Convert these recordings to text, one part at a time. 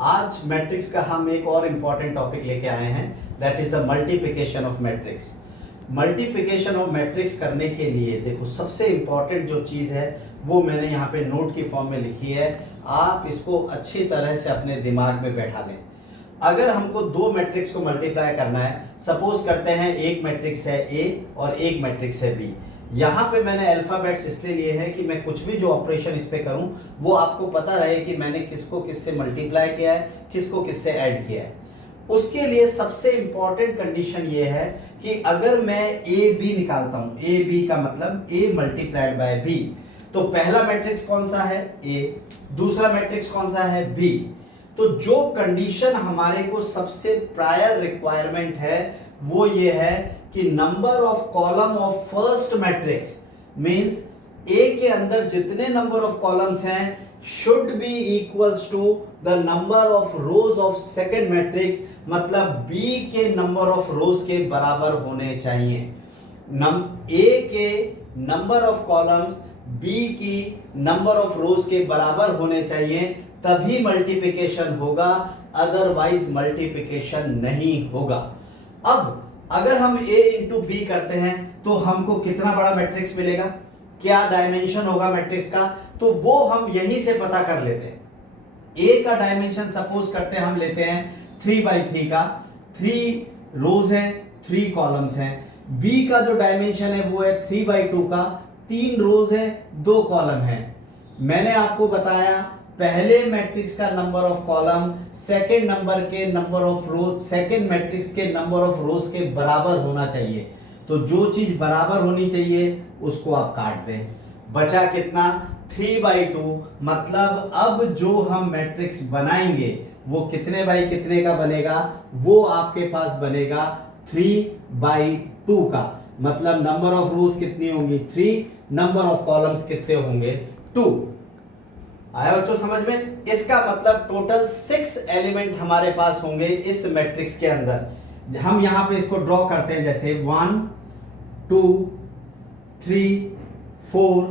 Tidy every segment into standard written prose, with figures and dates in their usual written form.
आज मैट्रिक्स का हम एक और इम्पॉर्टेंट टॉपिक लेके आए हैं, that is the multiplication of matrix. Multiplication of matrix करने के लिए देखो सबसे इम्पॉर्टेंट जो चीज़ है वो मैंने यहाँ पे नोट की फॉर्म में लिखी है। आप इसको अच्छी तरह से अपने दिमाग में बैठा लें। अगर हमको दो मैट्रिक्स को मल्टीप्लाई करना है, सपोज करते हैं एक मैट्रिक्स है ए और एक मैट्रिक्स है बी। यहाँ पे मैंने अल्फाबेट्स इसलिए लिए हैं कि मैं कुछ भी जो ऑपरेशन इस पे करूँ वो आपको पता रहे कि मैंने किसको किससे मल्टीप्लाई किया है, किसको किससे ऐड किया है। उसके लिए सबसे इंपॉर्टेंट कंडीशन ये है कि अगर मैं ए बी निकालता हूँ, ए बी का मतलब ए मल्टीप्लाइड बाय बी, तो पहला मैट्रिक्स कौन सा है ए, दूसरा मैट्रिक्स कौन सा है बी। तो जो कंडीशन हमारे को सबसे प्रायर रिक्वायरमेंट है वो ये है कि number of column of first matrix means A के अंदर जितने नंबर ऑफ कॉलम्स हैं should be equals to the number of rows of second matrix, मतलब बी के नंबर ऑफ रोज के बराबर होने चाहिए। ए के नंबर ऑफ कॉलम्स बी की नंबर ऑफ रोज के बराबर होने चाहिए, तभी मल्टीप्लिकेशन होगा, अदरवाइज मल्टीप्लिकेशन नहीं होगा। अब अगर हम a इंटू बी करते हैं तो हमको कितना बड़ा मैट्रिक्स मिलेगा, क्या डायमेंशन होगा मैट्रिक्स का, तो वो हम यहीं से पता कर लेते हैं। a का डायमेंशन सपोज करते हैं हम लेते हैं 3/3 का, 3 रोज हैं 3 कॉलम्स हैं। b का जो डायमेंशन है वो है 3/2 का, 3 रोज है 2 कॉलम है। मैंने आपको बताया पहले मैट्रिक्स का number of column second number के number of rows, second matrix के नंबर ऑफ रोज के बराबर होना चाहिए। तो जो चीज बराबर होनी चाहिए उसको आप काट दें, बचा कितना 3/2, मतलब अब जो हम मैट्रिक्स बनाएंगे वो कितने बाई कितने का बनेगा, वो आपके पास बनेगा 3/2 का, मतलब नंबर ऑफ रोज कितनी होंगी 3, नंबर ऑफ कॉलम्स कितने होंगे 2। आया बच्चों समझ में? इसका मतलब टोटल 6 एलिमेंट हमारे पास होंगे इस मैट्रिक्स के अंदर। हम यहां पे इसको ड्रॉ करते हैं जैसे 1 2 3 4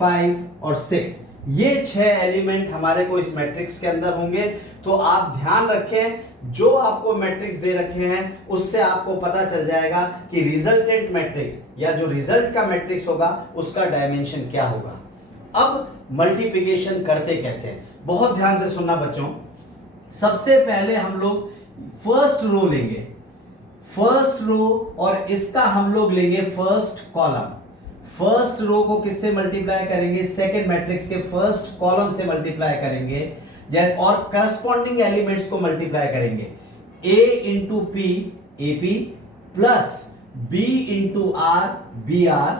5 और 6, ये 6 एलिमेंट हमारे को इस मैट्रिक्स के अंदर होंगे। तो आप ध्यान रखें, जो आपको मैट्रिक्स दे रखे हैं उससे आपको पता चल जाएगा कि रिजल्टेंट मैट्रिक्स या जो रिजल्ट का मैट्रिक्स होगा उसका डायमेंशन क्या होगा। अब मल्टीप्लिकेशन करते कैसे, बहुत ध्यान से सुनना बच्चों। सबसे पहले हम लोग फर्स्ट रो लेंगे, फर्स्ट रो, और इसका हम लोग लेंगे फर्स्ट कॉलम। फर्स्ट रो को किससे मल्टीप्लाई करेंगे, सेकेंड मैट्रिक्स के फर्स्ट कॉलम से मल्टीप्लाई करेंगे, और करस्पॉन्डिंग एलिमेंट्स को मल्टीप्लाई करेंगे। a into P A P plus b into R B R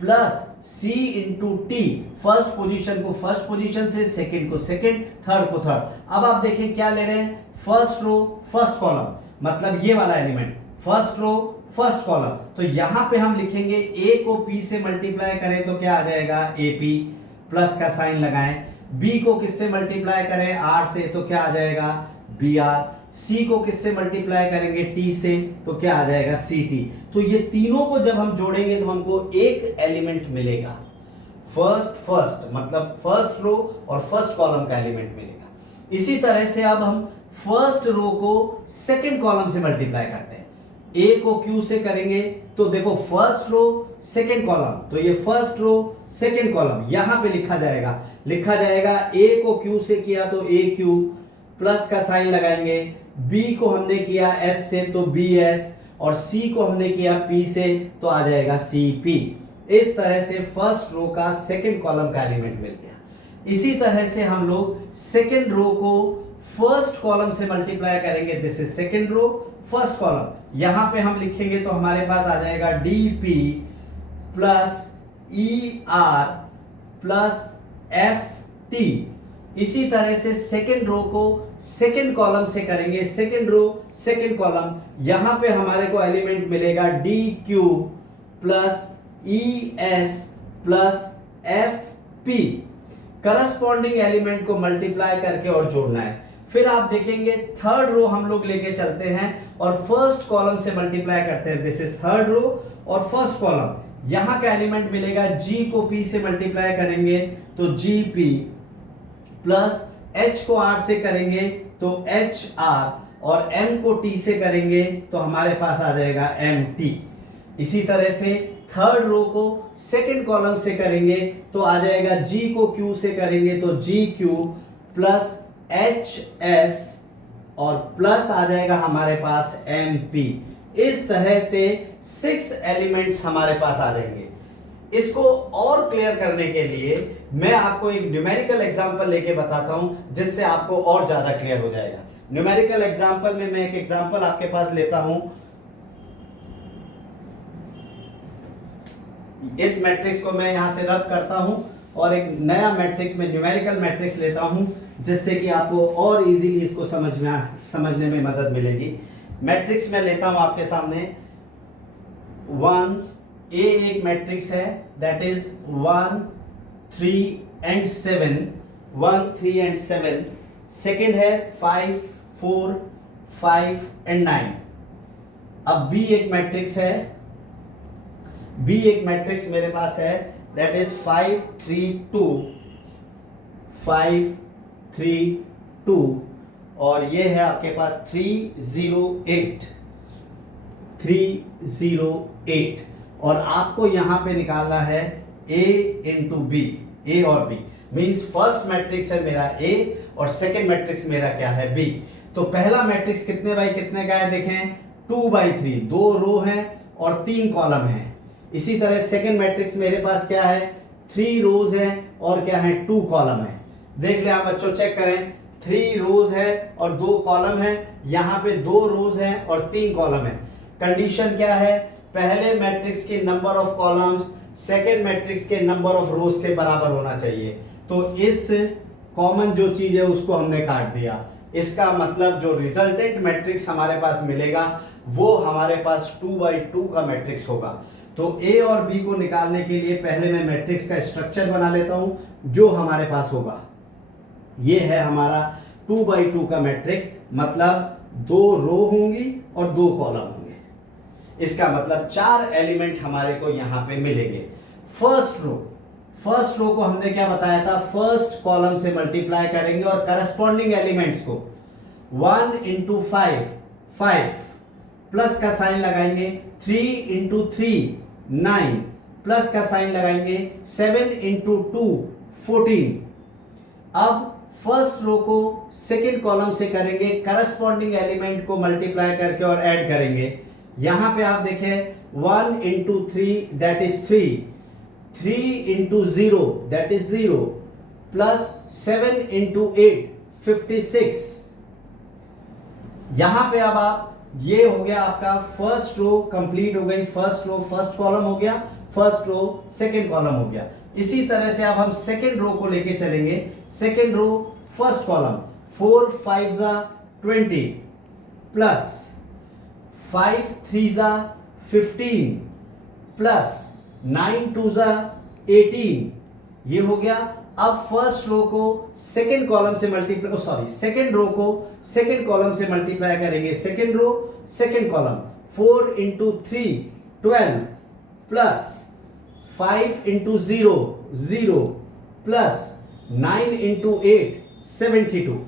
plus c into T, first position को फर्स्ट पोजीशन से, सेकंड को सेकंड, थर्ड को थर्ड। अब आप देखें क्या ले रहे हैं, फर्स्ट रो फर्स्ट कॉलम, मतलब ये वाला element first row first column. तो यहां पे हम लिखेंगे a को p से मल्टीप्लाई करें तो क्या आ जाएगा ap, प्लस का साइन लगाएं। b को किससे मल्टीप्लाई करें r से तो क्या आ जाएगा br, c को किससे मल्टीप्लाई करेंगे t से तो क्या आ जाएगा ct। तो ये तीनों को जब हम जोड़ेंगे तो हमको एक एलिमेंट मिलेगा, फर्स्ट फर्स्ट मतलब फर्स्ट रो और फर्स्ट कॉलम का एलिमेंट मिलेगा। इसी तरह से अब हम फर्स्ट रो को सेकंड कॉलम से मल्टीप्लाई करते हैं। a को q से करेंगे तो देखो फर्स्ट रो सेकंड कॉलम, तो ये फर्स्ट रो सेकंड कॉलम यहां पे लिखा जाएगा a को q से किया तो aq, प्लस का साइन लगाएंगे। b को हमने किया s से तो bs, और c को हमने किया p से तो आ जाएगा cp। इस तरह से फर्स्ट रो का सेकंड कॉलम का एलिमेंट मिल गया। इसी तरह से हम लोग सेकंड रो को फर्स्ट कॉलम से मल्टीप्लाई करेंगे, this is second row first column. यहां पे हम लिखेंगे तो हमारे पास आ जाएगा dp plus er plus ft। इसी तरह से सेकंड रो को सेकंड कॉलम से करेंगे, सेकंड रो सेकंड कॉलम, यहां पे हमारे को एलिमेंट मिलेगा dq plus es plus fp। Corresponding element को मल्टीप्लाई करके और जोड़ना है। फिर आप देखेंगे थर्ड रो हम लोग लेके चलते हैं और फर्स्ट कॉलम से मल्टीप्लाई करते हैं, दिस इज थर्ड रो और फर्स्ट कॉलम। यहां का एलिमेंट मिलेगा g को p से मल्टीप्लाई करेंगे तो gp प्लस H को R से करेंगे तो HR, और M को T से करेंगे तो हमारे पास आ जाएगा MT। इसी तरह से थर्ड रो को सेकंड कॉलम से करेंगे तो आ जाएगा G को Q से करेंगे तो GQ प्लस HS, और प्लस आ जाएगा हमारे पास MP। इस तरह से 6 एलिमेंट्स हमारे पास आ जाएंगे। इसको और क्लियर करने के लिए मैं आपको एक न्यूमेरिकल एग्जांपल लेके बताता हूं, जिससे आपको और ज्यादा क्लियर हो जाएगा। न्यूमेरिकल एग्जांपल में मैं एक एग्जांपल आपके पास लेता हूं। इस मैट्रिक्स को मैं यहां से रब करता हूं और एक नया मैट्रिक्स में न्यूमेरिकल मैट्रिक्स लेता हूं, जिससे कि आपको और इजीली इसको समझने में मदद मिलेगी। मैट्रिक्स में लेता हूं आपके सामने 1 A एक मैट्रिक्स है, that is 1 3 and 7, 1 3 and 7। Second है 5 4 5 and 9। अब B एक मैट्रिक्स है, B एक मैट्रिक्स मेरे पास है, दैट इज 5 3 2 5 3 2, और ये है आपके पास 3 0 8 3 0 8। और आपको यहां पे निकालना है A इंटू बी, A और B मीन्स फर्स्ट मैट्रिक्स है मेरा A और सेकेंड मैट्रिक्स मेरा क्या है B। तो पहला मैट्रिक्स कितने बाई कितने का है, देखें 2/3, 2 रो हैं और 3 कॉलम हैं। इसी तरह सेकेंड मैट्रिक्स मेरे पास क्या है, 3 रोज हैं और क्या है 2 कॉलम है। देख ले आप बच्चों, चेक करें, 3 रोज है और 2 कॉलम है, यहाँ पे 2 रोज हैं और 3 कॉलम है। कंडीशन क्या है, पहले मैट्रिक्स के number of columns second matrix के नंबर ऑफ रोज के बराबर होना चाहिए। तो इस कॉमन जो चीज है उसको हमने काट दिया। इसका मतलब जो रिजल्टेंट मैट्रिक्स हमारे पास मिलेगा वो हमारे पास 2/2 का मैट्रिक्स होगा। तो A और B को निकालने के लिए पहले मैं मैट्रिक्स का स्ट्रक्चर बना लेता हूं जो हमारे पास होगा। ये है हमारा 2/2 का मैट्रिक्स, मतलब 2 रो होंगी और 2 कॉलम होंगे। इसका मतलब 4 एलिमेंट हमारे को यहां पे मिलेंगे। फर्स्ट रो को हमने क्या बताया था, फर्स्ट कॉलम से मल्टीप्लाई करेंगे और करस्पॉन्डिंग एलिमेंट्स को 1 इंटू 5 5 प्लस का साइन लगाएंगे, 3 इंटू 3 9 प्लस का साइन लगाएंगे, 7 इंटू 2 14। अब फर्स्ट रो को सेकेंड कॉलम से करेंगे, करस्पॉन्डिंग एलिमेंट को मल्टीप्लाई करके और ऐड करेंगे। यहां पे आप देखें 1 into 3 that is 3, 3 into 0 that is 0, plus 7 into 8 56। यहां पे अब आप, ये हो गया आपका फर्स्ट रो कंप्लीट हो गई, फर्स्ट रो फर्स्ट कॉलम हो गया, फर्स्ट रो सेकेंड कॉलम हो गया। इसी तरह से अब हम सेकेंड रो को लेके चलेंगे, second row first column 4 5 20 plus 5 3 15 plus 9 2 18, ये हो गया। अब फर्स्ट रो को सेकेंड कॉलम से सेकेंड रो को सेकेंड कॉलम से मल्टीप्लाई करेंगे, second row second column 4 into 3 12 plus 5 into 0 0 plus 9 into 8 72।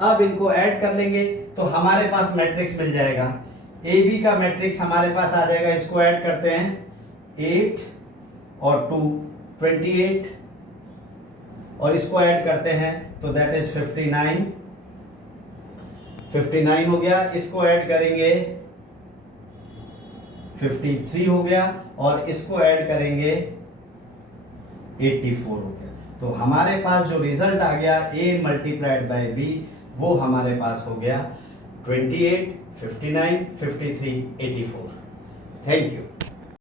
अब इनको ऐड कर लेंगे तो हमारे पास मैट्रिक्स मिल जाएगा। ए बी का मैट्रिक्स हमारे पास आ जाएगा, इसको ऐड करते हैं 8 और 2 28, और इसको ऐड करते हैं तो दैट इज 59 हो गया। इसको ऐड करेंगे 53 हो गया, और इसको ऐड करेंगे 84 हो गया। तो हमारे पास जो रिजल्ट आ गया A मल्टीप्लाइड बाय B, वो हमारे पास हो गया 28 59 53 84। Thank you.